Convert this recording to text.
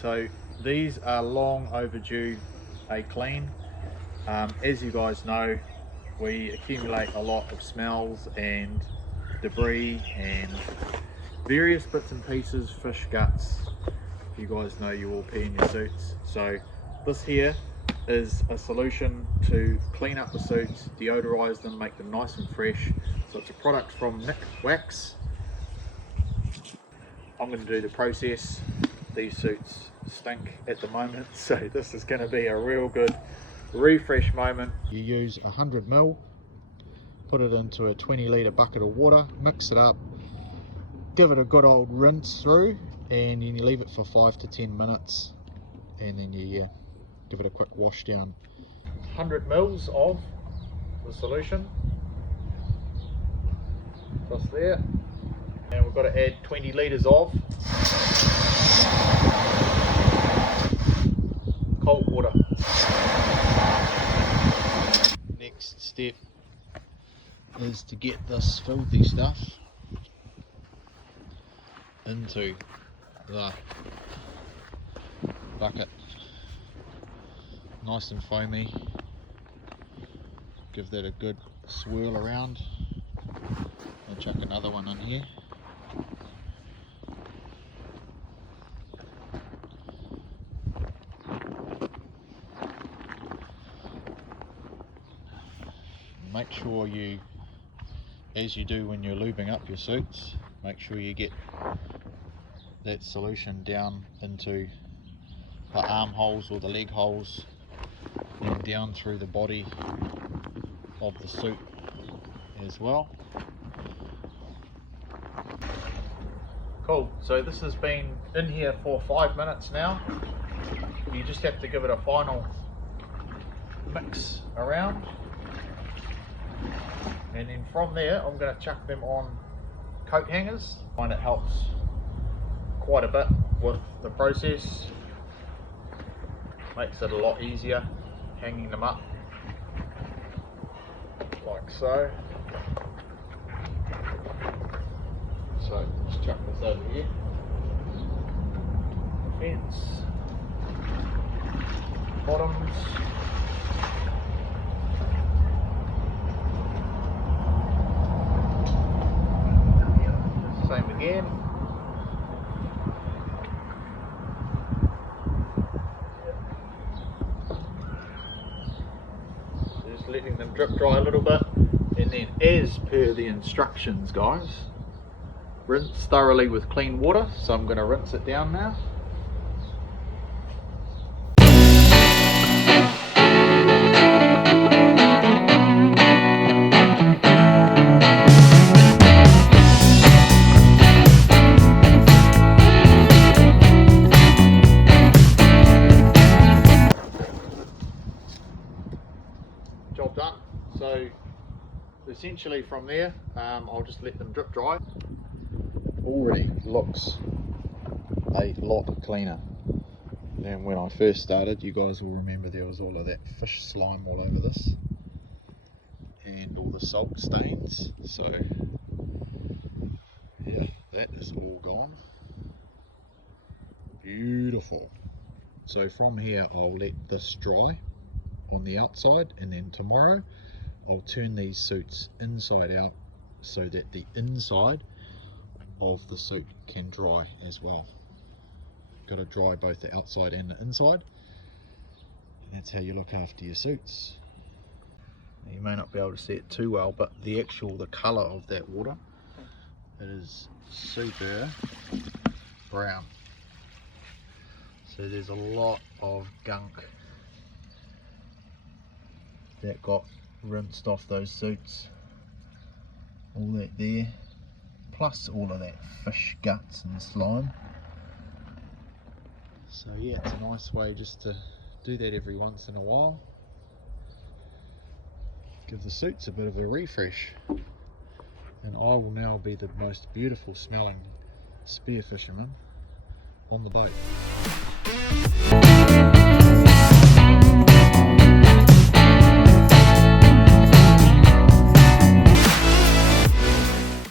So these are long overdue a clean. As you guys know, we accumulate a lot of smells and debris and various bits and pieces, fish guts. You guys know you all pee in your suits. So this here is a solution to clean up the suits, deodorize them, make them nice and fresh. So it's a product from Nick Wax. I'm going to do the process. These suits stink at the moment, so this is going to be a real good refresh moment. You use 100 ml, put it into a 20 litre bucket of water, mix it up, give it a good old rinse through, and then you leave it for 5 to 10 minutes, and then you give it a quick wash down. 100 ml of the solution, just there, and we've got to add 20 litres of cold water. Next step is to get this filthy stuff into the bucket, nice and foamy. Give that a good swirl around and chuck another one in here. Make sure you, as you do when you're lubing up your suits, make sure you get that solution down into the armholes or the leg holes and down through the body of the suit as well. Cool, so this has been in here for 5 minutes now. You just have to give it a final mix around. And then from there, I'm going to chuck them on coat hangers. I find it helps quite a bit with the process. Makes it a lot easier hanging them up, like so. So just chuck this over here. Fence, bottoms. Same again. So just letting them drip dry a little bit, and then as per the instructions, guys, rinse thoroughly with clean water. So I'm going to rinse it down now. Job done. So essentially from there, I'll just let them drip dry. Already looks a lot cleaner than when I first started. You guys will remember there was all of that fish slime all over this and all the salt stains. So yeah, that is all gone. Beautiful. So from here I'll let this dry on the outside, and then tomorrow I'll turn these suits inside out so that the inside of the suit can dry as well. Got to dry both the outside and the inside, and that's how you look after your suits. Now, you may not be able to see it too well, but the colour of that water, it is super brown. So there's a lot of gunk that got rinsed off those suits, all that there, plus all of that fish guts and slime. So yeah, it's a nice way just to do that every once in a while, give the suits a bit of a refresh, and I will now be the most beautiful smelling spear fisherman on the boat.